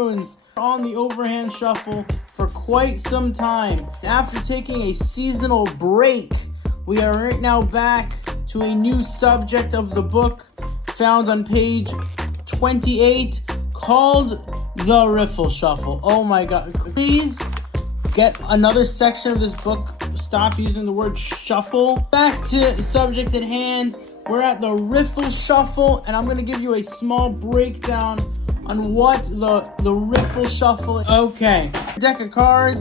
afternoons on the overhand shuffle for quite some time. After taking a seasonal break, we are right now back to a new subject of the book found on page 28 called the Riffle Shuffle. Oh my God. Please get another section of this book. Stop using the word shuffle. Back to the subject at hand. We're at the Riffle Shuffle, and I'm going to give you a small breakdown on what the Riffle Shuffle is. Okay, deck of cards.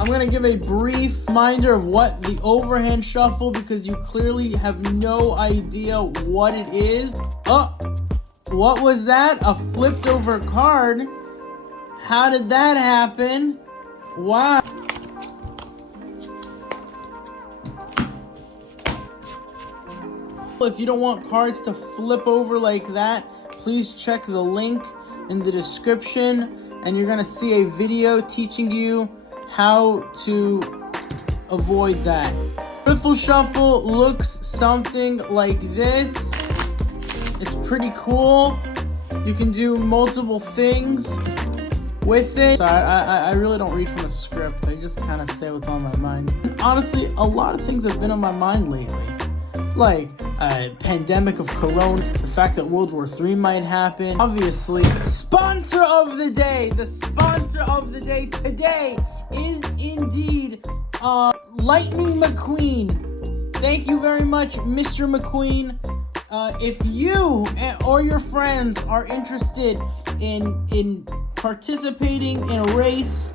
I'm going to give a brief reminder of what the overhand shuffle, because you clearly have no idea what it is. Oh, what was that? A flipped over card? How did that happen? Wow. If you don't want cards to flip over like that, please check the link in the description, and you're gonna see a video teaching you how to avoid that. Riffle Shuffle looks something like this. It's pretty cool. You can do multiple things with it. So I really don't read from a script. I just kind of say what's on my mind. Honestly, a lot of things have been on my mind lately. Like a pandemic of corona, the fact that World War III might happen. Obviously, sponsor of the day. The sponsor of the day today is indeed Lightning McQueen. Thank you very much, Mr. McQueen. If you or your friends are interested in participating in a race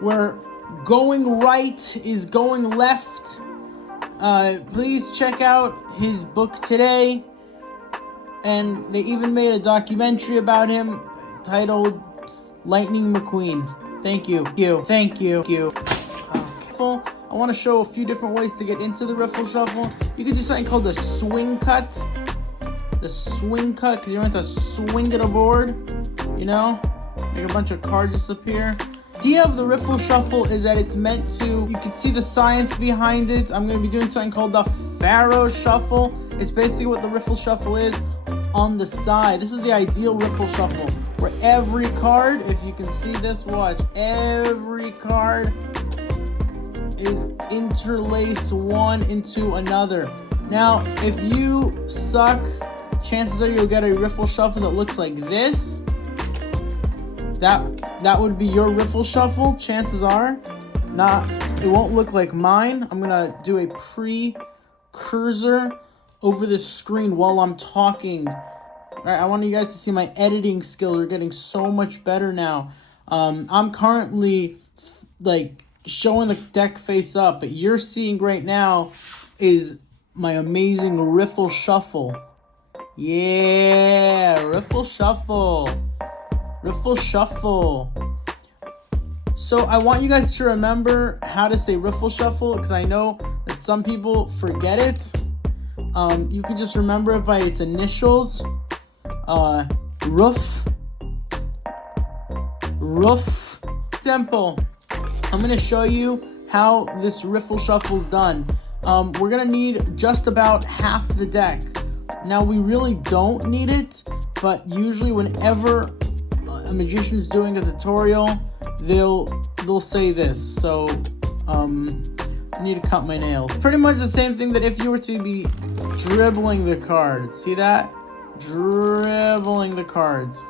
where going right is going left, please check out his book today. And they even made a documentary about him titled Lightning McQueen. Thank you. Thank you. Okay. I want to show a few different ways to get into the Riffle Shuffle. You can do something called the swing cut. The swing cut, because you're going to swing at a board, you know? Make a bunch of cards disappear. The idea of the Riffle Shuffle is that it's meant to, you can see the science behind it. I'm going to be doing something called the Pharaoh Shuffle. It's basically what the Riffle Shuffle is on the side. This is the ideal Riffle Shuffle, where every card, if you can see this, watch, every card is interlaced one into another. Now, if you suck, chances are you'll get a Riffle Shuffle that looks like this. That would be your Riffle Shuffle. Chances are, it won't look like mine. I'm gonna do a precursor over the screen while I'm talking. All right, I want you guys to see my editing skills are getting so much better now. I'm currently like showing the deck face up, but you're seeing right now is my amazing Riffle Shuffle. Yeah, Riffle Shuffle. Riffle Shuffle. So I want you guys to remember how to say Riffle Shuffle, because I know that some people forget it. You can just remember it by its initials. Roof. Simple. I'm going to show you how this Riffle Shuffle's done. We're going to need just about half the deck. Now, we really don't need it, but usually whenever a magician's doing a tutorial, they'll say this. So, I need to cut my nails. It's pretty much the same thing that if you were to be dribbling the cards. See that? Dribbling the cards.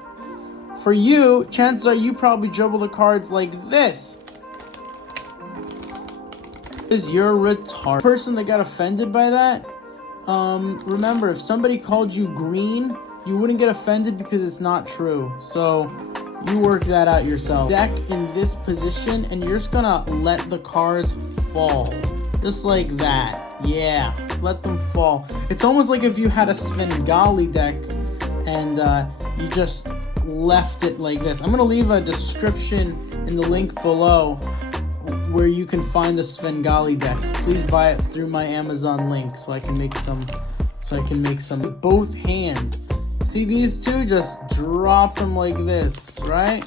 For you, chances are you probably dribble the cards like this. Is you're retarded. Person that got offended by that, remember, if somebody called you green, you wouldn't get offended because it's not true. So you work that out yourself. Deck in this position, and you're just gonna let the cards fall. Just like that. Yeah, just let them fall. It's almost like if you had a Svengali deck and you just left it like this. I'm gonna leave a description in the link below where you can find the Svengali deck. Please buy it through my Amazon link so I can make some with both hands. See these two? Just drop them like this, right?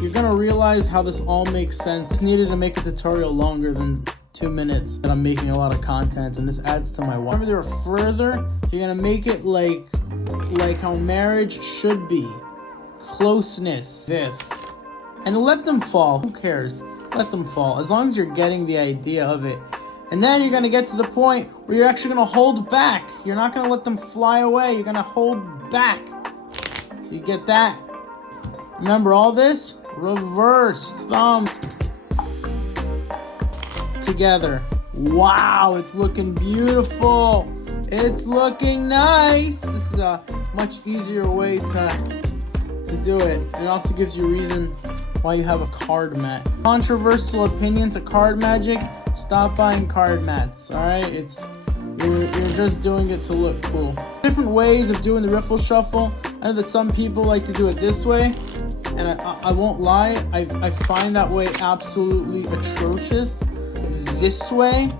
You're gonna realize how this all makes sense. It's needed to make a tutorial longer than 2 minutes, and I'm making a lot of content, and this adds to my watch. Whenever they're further, you're gonna make it like how marriage should be. closeness. This. And let them fall. Who cares? Let them fall. As long as you're getting the idea of it. And then you're going to get to the point where you're actually going to hold back. You're not going to let them fly away. You're going to hold back. So you get that? Remember all this? Reverse thumb together. Wow, it's looking beautiful. It's looking nice. This is a much easier way to do it. It also gives you a reason why you have a card mat. Controversial opinion to card magic: stop buying card mats. All right, you're just doing it to look cool. Different ways of doing the riffle shuffle. I know that some people like to do it this way, and I won't lie, I find that way absolutely atrocious. This way,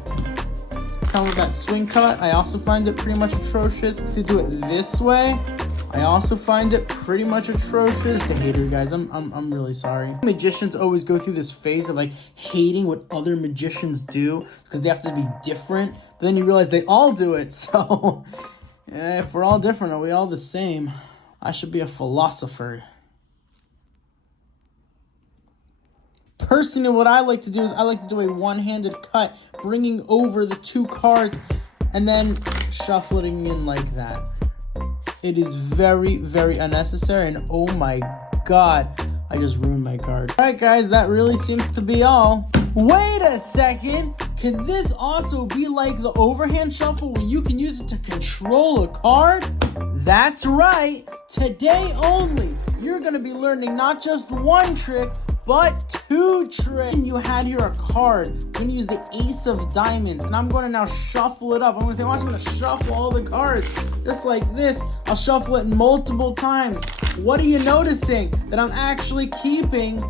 kind of with that swing cut, I also find it pretty much atrocious. To do it this way, I also find it pretty much atrocious. The hater, guys, I'm really sorry. Magicians always go through this phase of like hating what other magicians do because they have to be different. But then you realize they all do it. So if we're all different, are we all the same? I should be a philosopher. Personally, what I like to do is I like to do a one-handed cut, bringing over the two cards and then shuffling in like that. It is very, very unnecessary, and oh my god, I just ruined my card. Alright guys, that really seems to be all. Wait a second! Could this also be like the overhand shuffle where you can use it to control a card? That's right! Today only, you're going to be learning not just one trick, but two tricks. You had here a card. I'm going to use the Ace of Diamonds, and I'm going to now shuffle it up. I'm going to say, watch, I'm going to shuffle all the cards. Just like this. I'll shuffle it multiple times. What are you noticing? That I'm actually keeping.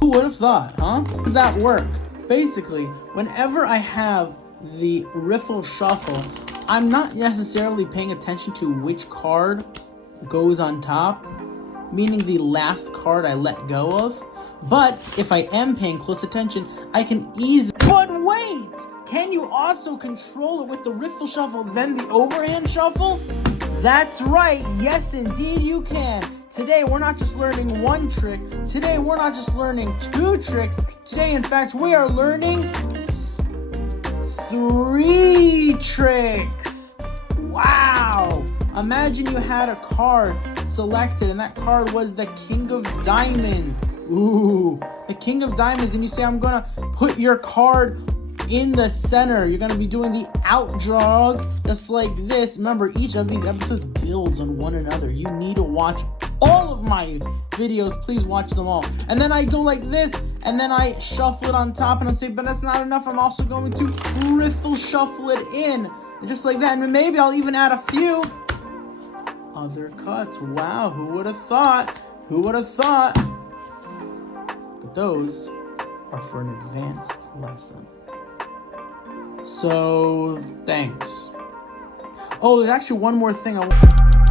Who would have thought, huh? How does that work? Basically, whenever I have the Riffle Shuffle, I'm not necessarily paying attention to which card goes on top, meaning the last card I let go of. But if I am paying close attention, I can easily... But wait! Can you also control it with the Riffle Shuffle, then the overhand shuffle? That's right, yes indeed you can. Today we're not just learning one trick. Today we're not just learning two tricks. Today, in fact, we are learning 3 tricks. Wow! Imagine you had a card selected and that card was the King of Diamonds. Ooh, the King of Diamonds, and you say, I'm gonna put your card in the center. You're gonna be doing the out jog just like this. Remember, each of these episodes builds on one another. You need to watch all of my videos. Please watch them all. And then I go like this, and then I shuffle it on top, and I say, but that's not enough. I'm also going to riffle shuffle it in, and just like that. And then maybe I'll even add a few other cuts. Wow, who would have thought? Who would have thought? But those are for an advanced lesson. So, thanks. Oh, there's actually one more thing I want.